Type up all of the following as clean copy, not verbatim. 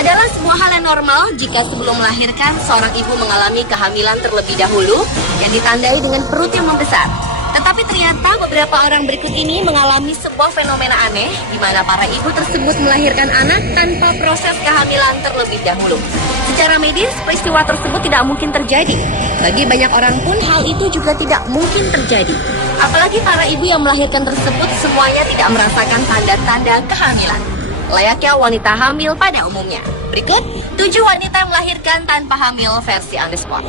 Adalah sebuah hal yang normal jika sebelum melahirkan seorang ibu mengalami kehamilan terlebih dahulu yang ditandai dengan perut yang membesar. Tetapi ternyata beberapa orang berikut ini mengalami sebuah fenomena aneh di mana para ibu tersebut melahirkan anak tanpa proses kehamilan terlebih dahulu. Secara medis, peristiwa tersebut tidak mungkin terjadi. Bagi banyak orang pun hal itu juga tidak mungkin terjadi. Apalagi para ibu yang melahirkan tersebut semuanya tidak merasakan tanda-tanda kehamilan. Layaknya wanita hamil pada umumnya. Berikut 7 wanita yang melahirkan tanpa hamil versi on the spot.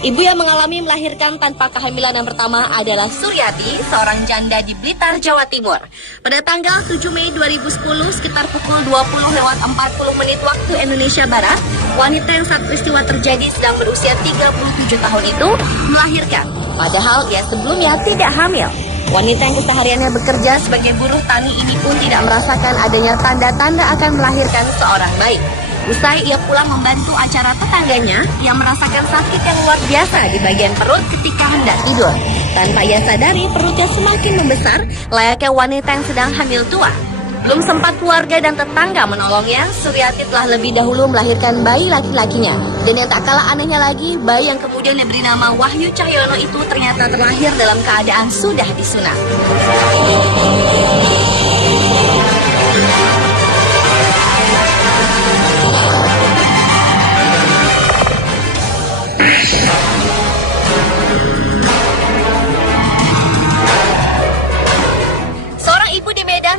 Ibu yang mengalami melahirkan tanpa kehamilan yang pertama adalah Suryati, seorang janda di Blitar, Jawa Timur. Pada tanggal 7 Mei 2010, sekitar pukul 20:40 waktu Indonesia Barat, wanita yang saat peristiwa terjadi sedang berusia 37 tahun itu melahirkan. Padahal ia sebelumnya tidak hamil. Wanita yang kesehariannya bekerja sebagai buruh tani ini pun tidak merasakan adanya tanda-tanda akan melahirkan seorang bayi. Usai ia pulang membantu acara tetangganya, ia merasakan sakit yang luar biasa di bagian perut ketika hendak tidur. Tanpa ia sadari, perutnya semakin membesar, layaknya wanita yang sedang hamil tua. Belum sempat keluarga dan tetangga menolongnya, Suryati telah lebih dahulu melahirkan bayi laki-lakinya. Dan yang tak kalah anehnya lagi, bayi yang kemudian diberi nama Wahyu Cahyono itu ternyata terlahir dalam keadaan sudah disunat.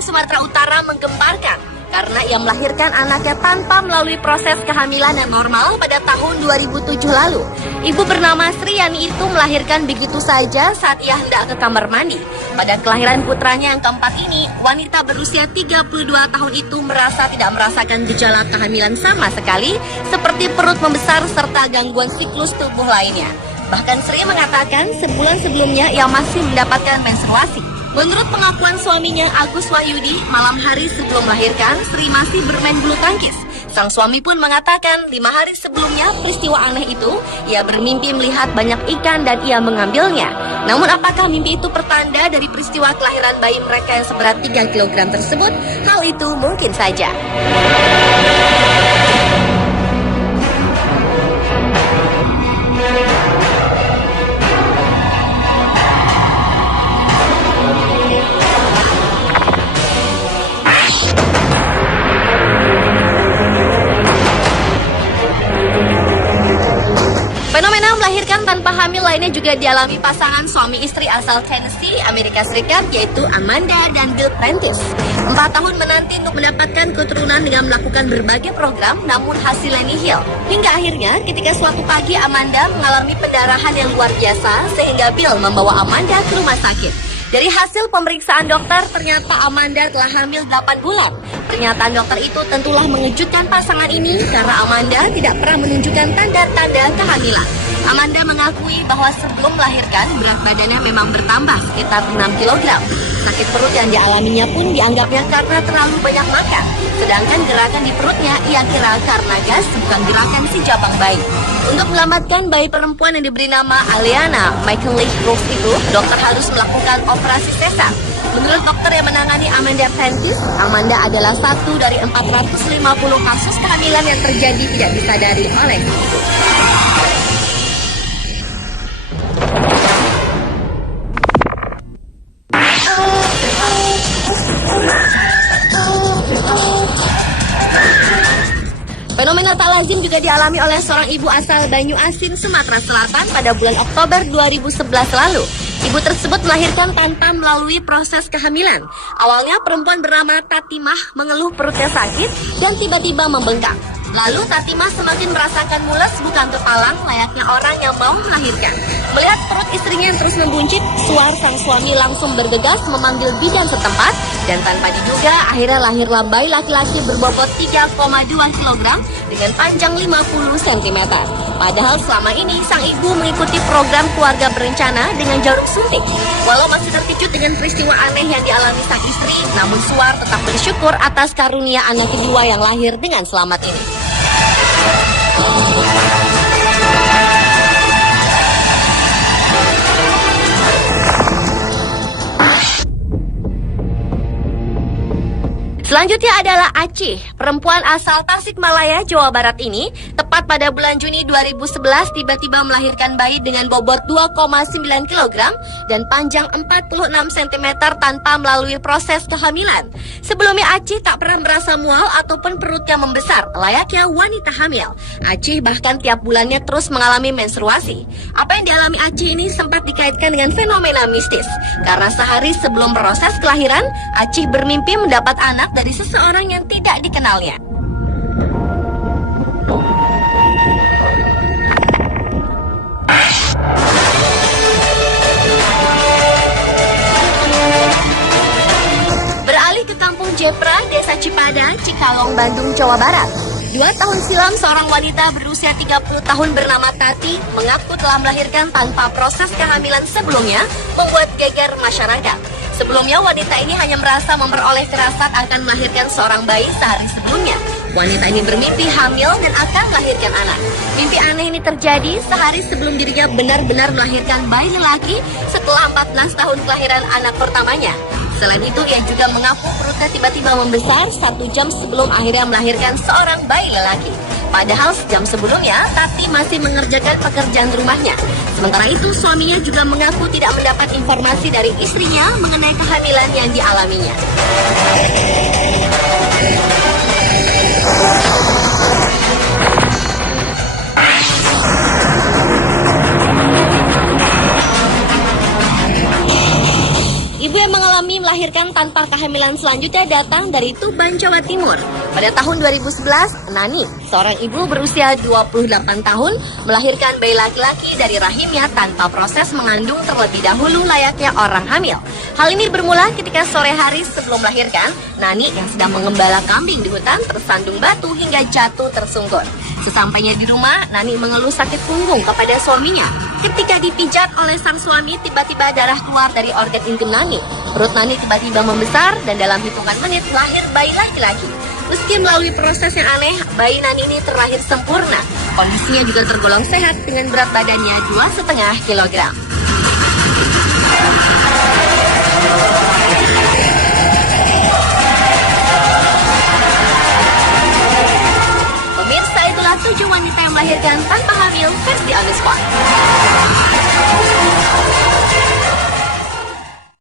Sumatera Utara menggemparkan karena ia melahirkan anaknya tanpa melalui proses kehamilan yang normal pada tahun 2007 lalu. Ibu bernama Sriyani itu melahirkan begitu saja saat ia hendak ke kamar mandi. Pada kelahiran putranya yang keempat ini, wanita berusia 32 tahun itu merasa tidak merasakan gejala kehamilan sama sekali, seperti perut membesar serta gangguan siklus tubuh lainnya. Bahkan Sri mengatakan sebulan sebelumnya ia masih mendapatkan menstruasi. Menurut pengakuan suaminya Agus Wahyudi, malam hari sebelum melahirkan, Sri masih bermain bulu tangkis. Sang suami pun mengatakan 5 hari sebelumnya peristiwa aneh itu, ia bermimpi melihat banyak ikan dan ia mengambilnya. Namun apakah mimpi itu pertanda dari peristiwa kelahiran bayi mereka yang seberat 3 kg tersebut? Hal itu mungkin saja. Fenomena melahirkan tanpa hamil lainnya juga dialami pasangan suami istri asal Tennessee, Amerika Serikat, yaitu Amanda dan Bill Prentice. 4 tahun menanti untuk mendapatkan keturunan dengan melakukan berbagai program, namun hasilnya nihil. Hingga akhirnya ketika suatu pagi Amanda mengalami pendarahan yang luar biasa, sehingga Bill membawa Amanda ke rumah sakit. Dari hasil pemeriksaan dokter, ternyata Amanda telah hamil 8 bulan. Pernyataan dokter itu tentulah mengejutkan pasangan ini karena Amanda tidak pernah menunjukkan tanda-tanda kehamilan. Amanda mengakui bahwa sebelum melahirkan berat badannya memang bertambah sekitar 6 kg. Sakit perut yang dialaminya pun dianggapnya karena terlalu banyak makan. Sedangkan gerakan di perutnya ia kira karena gas, bukan gerakan si jabang bayi. Untuk menyelamatkan bayi perempuan yang diberi nama Aliana McKinley Brooks itu, dokter harus melakukan operasi sesar. Menurut dokter yang menangani Amanda Prentice, Amanda adalah satu dari 450 kasus kehamilan yang terjadi tidak disadari oleh ibu. Fenomena tak lazim juga dialami oleh seorang ibu asal Banyu Asin, Sumatera Selatan pada bulan Oktober 2011 lalu. Ibu tersebut melahirkan tanpa melalui proses kehamilan. Awalnya perempuan bernama Tatimah mengeluh perutnya sakit dan tiba-tiba membengkak. Lalu Tatimah semakin merasakan mules bukan kepalang layaknya orang yang mau melahirkan. Melihat perut istrinya yang terus membuncit, Suar sang suami langsung bergegas memanggil bidan setempat dan tanpa diduga akhirnya lahirlah bayi laki-laki berbobot 3,2 kg dengan panjang 50 cm. Padahal selama ini sang ibu mengikuti program keluarga berencana dengan jarum suntik. Walau masih terkejut dengan peristiwa aneh yang dialami sang istri, namun Suar tetap bersyukur atas karunia anak kedua yang lahir dengan selamat ini. Selanjutnya adalah Acih, perempuan asal Tasikmalaya, Jawa Barat ini tepat pada bulan Juni 2011 tiba-tiba melahirkan bayi dengan bobot 2,9 kg dan panjang 46 cm tanpa melalui proses kehamilan. Sebelumnya Acih tak pernah merasa mual ataupun perutnya membesar, layaknya wanita hamil. Acih bahkan tiap bulannya terus mengalami menstruasi. Apa yang dialami Acih ini sempat dikaitkan dengan fenomena mistis, karena sehari sebelum proses kelahiran, Acih bermimpi mendapat anak dari seseorang yang tidak dikenalnya. Beralih ke Kampung Jepra, Desa Cipada, Cikalong, Bandung, Jawa Barat. 2 tahun silam, seorang wanita berusia 30 tahun bernama Tati mengaku telah melahirkan tanpa proses kehamilan sebelumnya, membuat geger masyarakat. Sebelumnya, wanita ini hanya merasa memperoleh firasat akan melahirkan seorang bayi sehari sebelumnya. Wanita ini bermimpi hamil dan akan melahirkan anak. Mimpi aneh ini terjadi sehari sebelum dirinya benar-benar melahirkan bayi lelaki setelah 14 tahun kelahiran anak pertamanya. Selain itu, ia juga mengaku perutnya tiba-tiba membesar 1 jam sebelum akhirnya melahirkan seorang bayi lelaki. Padahal sejam sebelumnya, Tati masih mengerjakan pekerjaan rumahnya. Sementara itu, suaminya juga mengaku tidak mendapat informasi dari istrinya mengenai kehamilan yang dialaminya. Ibu yang mengalami melahirkan tanpa kehamilan selanjutnya datang dari Tuban, Jawa Timur. Pada tahun 2011, Nani, seorang ibu berusia 28 tahun, melahirkan bayi laki-laki dari rahimnya tanpa proses mengandung terlebih dahulu layaknya orang hamil. Hal ini bermula ketika sore hari sebelum melahirkan, Nani yang sedang mengembala kambing di hutan tersandung batu hingga jatuh tersungkur. Sesampainya di rumah, Nani mengeluh sakit punggung kepada suaminya. Ketika dipijat oleh sang suami, tiba-tiba darah keluar dari organ intim Nani. Perut Nani tiba-tiba membesar dan dalam hitungan menit lahir bayi laki-laki. Meski melalui proses yang aneh, bayi Nani ini terlahir sempurna. Kondisinya juga tergolong sehat dengan berat badannya 2,5 kg.